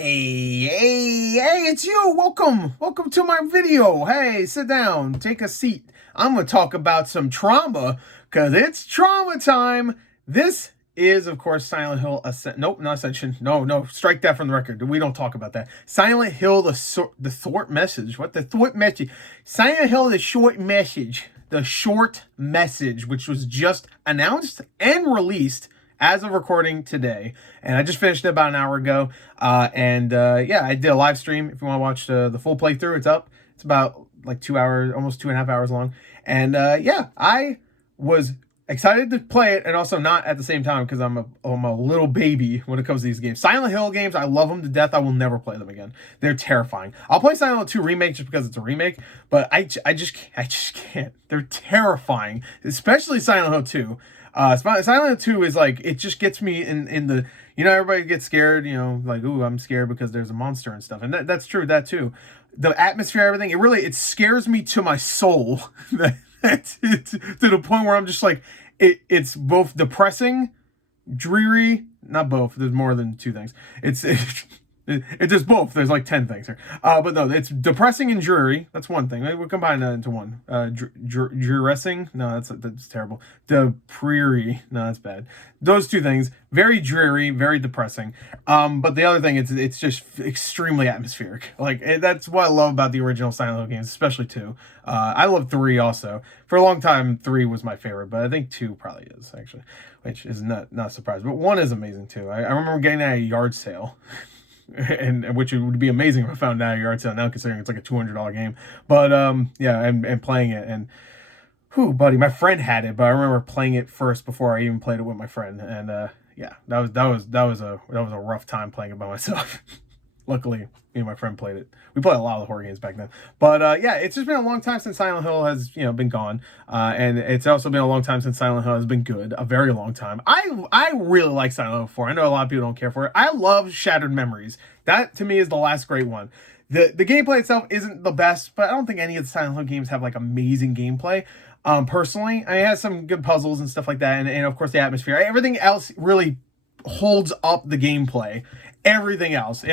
Hey, it's you. Welcome to my video. Hey, sit down, take a seat. I'm going to talk about some trauma because it's trauma time. This is, of course, Silent Hill Ascension. Nope, not Ascension. No, strike that from the record. We don't talk about that. Silent Hill, the short message. What? The short message. Silent Hill, the short message. The short message, which was just announced and released as of recording today, and I just finished it about an hour ago. Yeah, I did a live stream. If you want to watch the full playthrough, it's up. It's about like 2 hours, almost 2.5 hours long. And yeah, I was excited to play it, and also not at the same time because I'm a little baby when it comes to these games. Silent Hill games, I love them to death. I will never play them again. They're terrifying. I'll play Silent Hill 2 remake just because it's a remake, but I just can't. They're terrifying, especially Silent Hill 2. Silent Hill 2 is like, it just gets me in the, everybody gets scared, like, ooh, I'm scared because there's a monster and stuff. And that's true, that too. The atmosphere, everything, it scares me to my soul to the point where I'm just like, it's both depressing, dreary, not both, there's more than two things. It's just both. There's like 10 things here. But no, it's depressing and dreary. That's one thing. Maybe we'll combine that into one. Dressing? No, that's terrible. Deprary? No, that's bad. Those two things. Very dreary, very depressing. But the other thing, it's just extremely atmospheric. Like, that's what I love about the original Silent Hill games, especially 2. I love 3 also. For a long time, 3 was my favorite, but I think 2 probably is, actually. Which is not a surprise. But 1 is amazing, too. I remember getting that at a yard sale. And which it would be amazing if I found out a yard sale now, considering it's like a $200 game. But yeah, and playing it, and whew, buddy, my friend had it, but I remember playing it first before I even played it with my friend, and yeah, that was a rough time playing it by myself. Luckily, me and my friend played it. We played a lot of the horror games back then. But yeah, it's just been a long time since Silent Hill has been gone, and it's also been a long time since Silent Hill has been good. A very long time. I really like Silent Hill 4. I know a lot of people don't care for it. I love Shattered Memories. That to me is the last great one. The gameplay itself isn't the best, but I don't think any of the Silent Hill games have like amazing gameplay. Personally, it has some good puzzles and stuff like that, and of course the atmosphere. Everything else really holds up the gameplay. Everything else,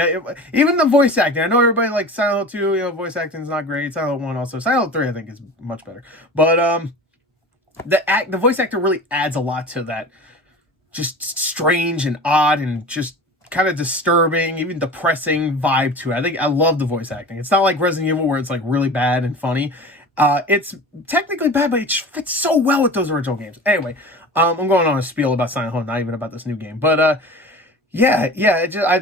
even the voice acting. I know everybody likes Silent Hill 2. Voice acting is not great. Silent Hill 1 also. Silent Hill 3 I think is much better. But the voice actor really adds a lot to that. Just strange and odd and just kind of disturbing, even depressing vibe to it. I think I love the voice acting. It's not like Resident Evil where it's like really bad and funny. It's technically bad, but it fits so well with those original games. Anyway, I'm going on a spiel about Silent Hill, not even about this new game, but yeah.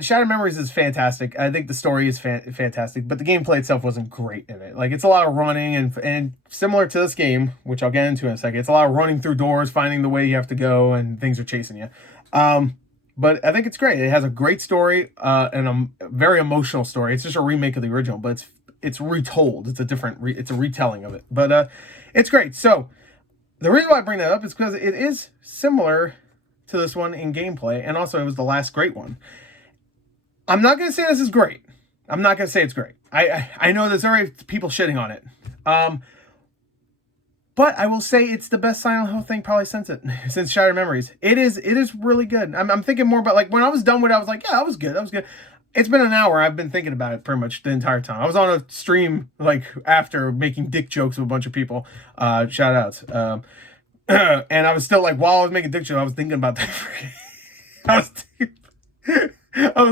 Shattered Memories is fantastic. I think the story is fantastic, but the gameplay itself wasn't great in it. Like, it's a lot of running, and similar to this game, which I'll get into in a second, it's a lot of running through doors, finding the way you have to go, and things are chasing you. But I think it's great. It has a great story, and a very emotional story. It's just a remake of the original, but it's retold. It's a retelling of it. But it's great. So the reason why I bring that up is because it is similar to this one in gameplay, and also it was the last great one. I'm not going to say this is great. I'm not going to say it's great. I know there's already people shitting on it. But I will say it's the best Silent Hill thing probably since Shattered Memories. It is really good. I'm thinking more about, like, when I was done with it, I was like, yeah, that was good. It's been an hour. I've been thinking about it pretty much the entire time. I was on a stream, like, after making dick jokes with a bunch of people. Shout outs. And I was still, like, while I was making dick jokes, I was thinking about that. I was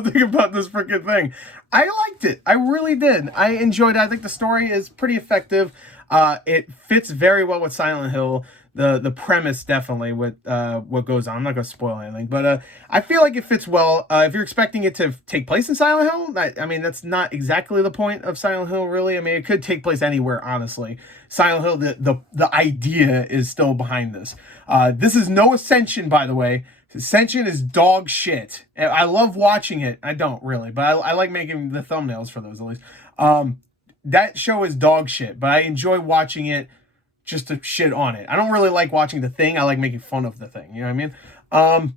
thinking about this freaking thing. I liked it. I really did. I enjoyed it. I think the story is pretty effective. It fits very well with Silent Hill. The premise, definitely, with what goes on. I'm not going to spoil anything, but I feel like it fits well. If you're expecting it to take place in Silent Hill, I mean, that's not exactly the point of Silent Hill, really. I mean, it could take place anywhere, honestly. Silent Hill, the idea is still behind this. This is no Ascension, by the way. Ascension is dog shit. I love watching it. I don't really, but I like making the thumbnails for those, at least. That show is dog shit, but I enjoy watching it just to shit on it. I don't really like watching The Thing. I like making fun of The Thing. You know what I mean?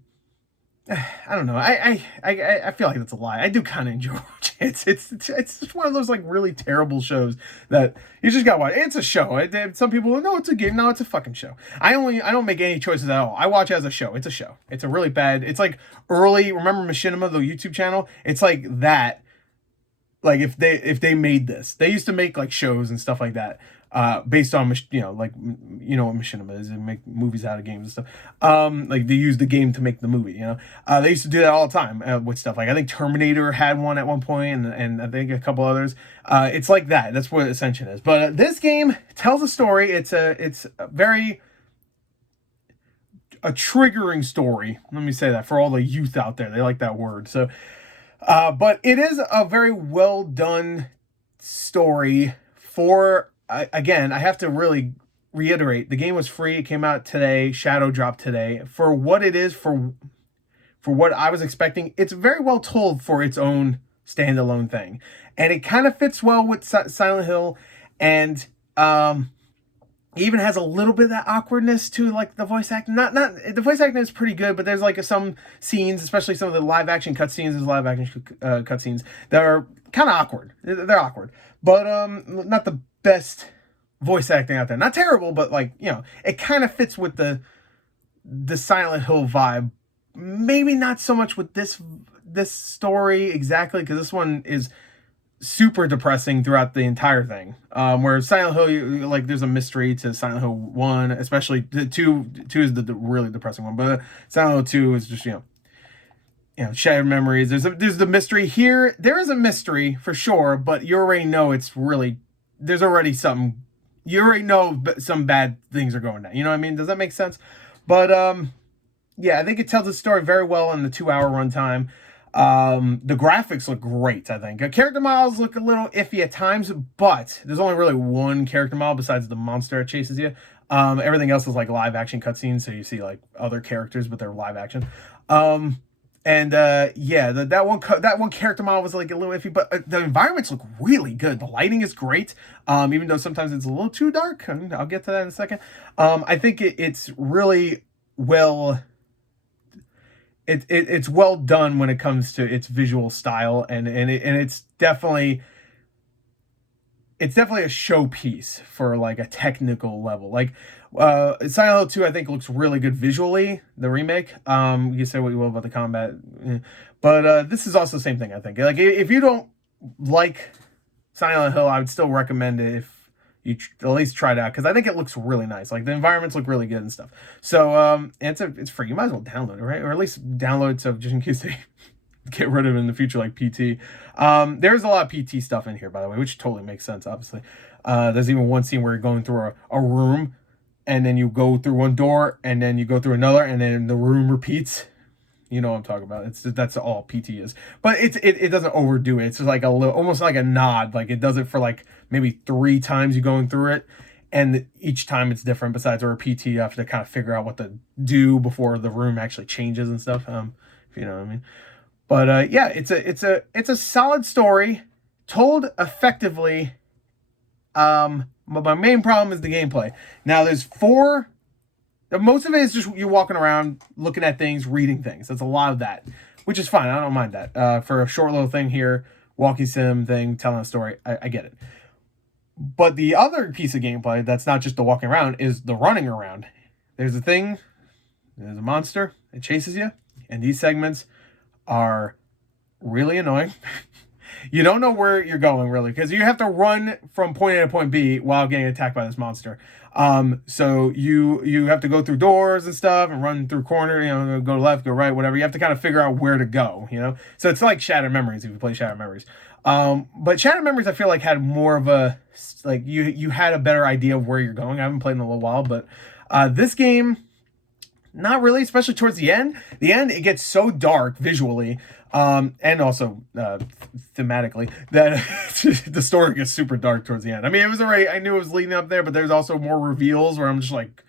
I don't know. I feel like that's a lie. I do kind of enjoy watching it. It's just one of those, like, really terrible shows that you just gotta watch. It's a show. Some people know it's a game. No, it's a fucking show. I don't make any choices at all. I watch it as a show. It's a show. It's a really bad. It's like early. Remember Machinima, the YouTube channel? It's like that, like if they made this. They used to make like shows and stuff like that based on like what machinima is, and make movies out of games and stuff. Like they use the game to make the movie. They used to do that all the time with stuff. Like I think Terminator had one at one point, and I think a couple others. It's like that. That's what Ascension is. But this game tells a story. It's a very a triggering story. Let me say that for all the youth out there. They like that word. So, but it is a very well done story for, again, I have to really reiterate, the game was free. It came out today, shadow dropped today. For what it is, for what I was expecting, it's very well told for its own standalone thing. And it kind of fits well with Silent Hill, and even has a little bit of that awkwardness to like the voice acting. Not the voice acting is pretty good, but there's like some scenes, especially some of the live action cutscenes, cutscenes that are kind of awkward. They're awkward, but not the best voice acting out there. Not terrible, but like it kind of fits with the Silent Hill vibe. Maybe not so much with this story exactly, because this one is super depressing throughout the entire thing. Where Silent Hill, like there's a mystery to Silent Hill 1, especially the 2 is the really depressing one, but Silent Hill 2 is just shattered memories. There's the mystery here. There is a mystery for sure, but you already know there's already something. You already know some bad things are going down. You know what I mean? Does that make sense? But yeah, I think it tells the story very well in the 2-hour runtime. The graphics look great, I think. Character models look a little iffy at times, but there's only really one character model besides the monster that chases you. Everything else is like live action cutscenes, so you see like other characters, but they're live action. Yeah, that one character model was like a little iffy, but the environments look really good. The lighting is great, even though sometimes it's a little too dark. I'll get to that in a second. I think it's really well. It's well done when it comes to its visual style, and it's definitely a showpiece for like a technical level. Like Silent Hill 2, I think looks really good visually, the remake. You can say what you will about the combat, but this is also the same thing, I think. Like if you don't like Silent Hill, I would still recommend it if you at least try it out, because I think it looks really nice. Like the environments look really good and stuff. So it's free. You might as well download it, right? Or at least download it, so just in case they get rid of it in the future, like PT. There's a lot of PT stuff in here, by the way, which totally makes sense, obviously. There's even one scene where you're going through a room, and then you go through one door, and then you go through another, and then the room repeats. You know what I'm talking about. That's all PT is. But it doesn't overdo it. It's just like a little, almost like a nod. Like it does it for like maybe 3 times you going through it, and each time it's different. Besides, or a PT, you have to kind of figure out what to do before the room actually changes and stuff. If you know what I mean. But yeah, it's a solid story told effectively. But my main problem is the gameplay. Now there's 4. Most of it is just you walking around, looking at things, reading things. That's a lot of that, which is fine. I don't mind that. For a short little thing here, walking sim thing, telling a story, I get it. But the other piece of gameplay that's not just the walking around is the running around. There's a monster, it chases you, and these segments are really annoying. You don't know where you're going, really, because you have to run from point A to point B while getting attacked by this monster. So you have to go through doors and stuff and run through corner, go left, go right, whatever. You have to kind of figure out where to go, So it's like Shattered Memories if you play Shattered Memories. But Shattered Memories, I feel like, had more of a, like, you had a better idea of where you're going. I haven't played in a little while, but this game, not really, especially towards the end. The end, it gets so dark visually, and also thematically, that the story gets super dark towards the end. I mean, I knew it was leading up there, but there's also more reveals where I'm just like,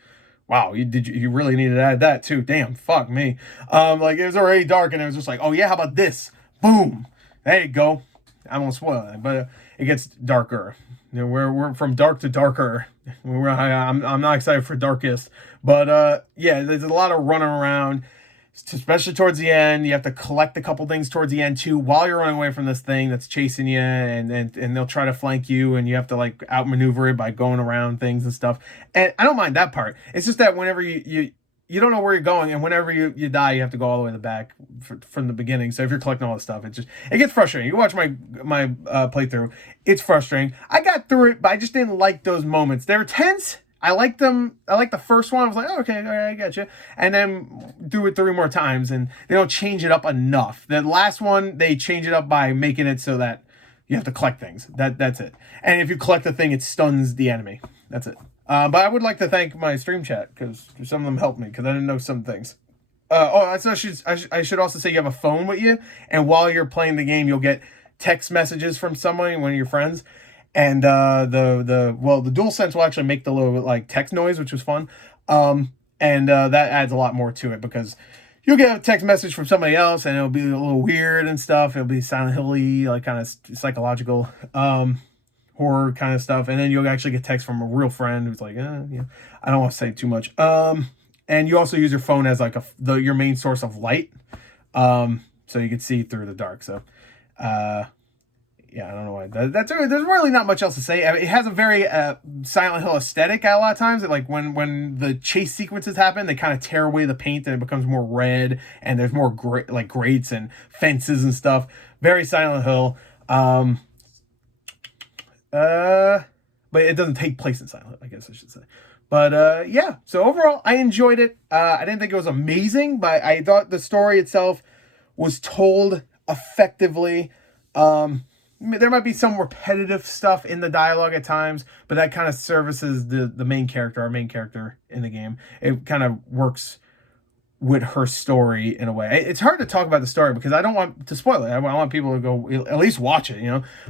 wow, you really needed to add that too. Damn, fuck me. Like it was already dark, and it was just like, oh yeah, how about this? Boom, there you go. I won't spoil it, but it gets darker. We're from dark to darker. I'm not excited for darkest, but yeah, there's a lot of running around, especially towards the end. You have to collect a couple things towards the end too, while you're running away from this thing that's chasing you, and they'll try to flank you, and you have to like outmaneuver it by going around things and stuff. And I don't mind that part. It's just that whenever you you don't know where you're going, and whenever you die, you have to go all the way to the back from the beginning. So if you're collecting all this stuff, it gets frustrating. You watch my playthrough, it's frustrating. I got through it, but I just didn't like those moments. They were tense. I liked them. I liked the first one. I was like, oh, okay, all right, I got you. And then do it 3 more times, and they don't change it up enough. The last one, they change it up by making it so that you have to collect things. That's it. And if you collect a thing, it stuns the enemy. That's it. But I would like to thank my stream chat, because some of them helped me, because I didn't know some things. I should also say you have a phone with you, and while you're playing the game, you'll get text messages from someone, one of your friends, and the DualSense will actually make the little like text noise, which was fun. And that adds a lot more to it, because you'll get a text message from somebody else, and it'll be a little weird and stuff. It'll be Silent Hill-y, like kind of psychological, horror kind of stuff, and then you'll actually get text from a real friend who's like, yeah, I don't want to say too much. And you also use your phone as like your main source of light, so you can see through the dark. So, yeah, I don't know why. There's really not much else to say. I mean, it has a very Silent Hill aesthetic at a lot of times. Like when the chase sequences happen, they kind of tear away the paint and it becomes more red, and there's more like grates and fences and stuff. Very Silent Hill. But it doesn't take place in Silent Hill, I guess I should say. But yeah, so overall, I enjoyed it. I didn't think it was amazing, but I thought the story itself was told effectively. There might be some repetitive stuff in the dialogue at times, but that kind of services the main character, our main character in the game. It kind of works with her story in a way. It's hard to talk about the story because I don't want to spoil it. I want people to go at least watch it,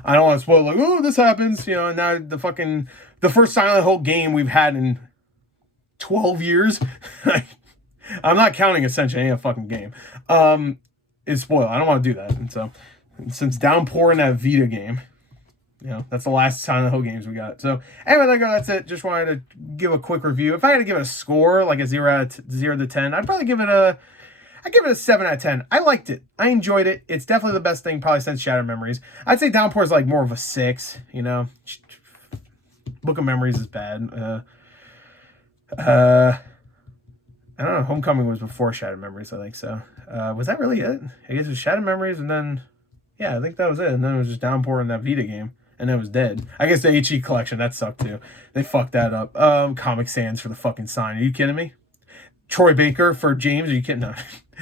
I don't want to spoil like, oh, this happens, and now the first Silent Hill game we've had in 12 years. I'm not counting Ascension, any fucking game. Is spoiled. I don't want to do that. And so since Downpour in that Vita game, that's the last Silent Hill games we got. So anyway, that's it. Just wanted to give a quick review. If I had to give it a score, like a 0 to 10, I'd probably give it a 7 out of 10. I liked it. I enjoyed it. It's definitely the best thing probably since Shattered Memories. I'd say Downpour is like more of a 6, Book of Memories is bad. I don't know. Homecoming was before Shattered Memories, I think so. Was that really it? I guess it was Shattered Memories, and then, yeah, I think that was it. And then it was just Downpour in that Vita game. And it was dead. I guess the HE collection, that sucked too. They fucked that up. Comic Sans for the fucking sign. Are you kidding me? Troy Baker for James? Are you kidding? No.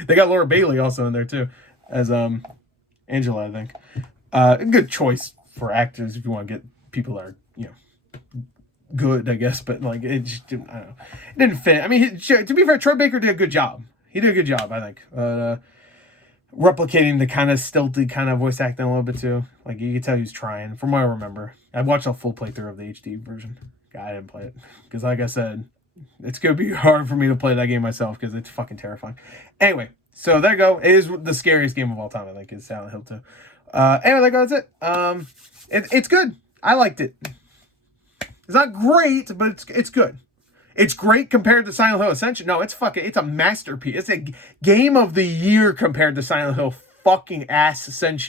They got Laura Bailey also in there too. As Angela, I think. A good choice for actors if you want to get people that are, good, I guess. But like, it just didn't, I don't know. It didn't fit. I mean, to be fair, Troy Baker did a good job. He did a good job, I think. Replicating the kind of stilted kind of voice acting a little bit too. Like, you can tell he was trying, from what I remember. I watched a full playthrough of the HD version. I didn't play it because, like I said, it's gonna be hard for me to play that game myself because it's fucking terrifying. Anyway, so there you go. It is the scariest game of all time, I think, is Silent Hill 2. Anyway, that's it. It's good. I liked it. It's not great, but it's good. It's great compared to Silent Hill Ascension. No, it's a masterpiece. It's a game of the year compared to Silent Hill fucking ass Ascension.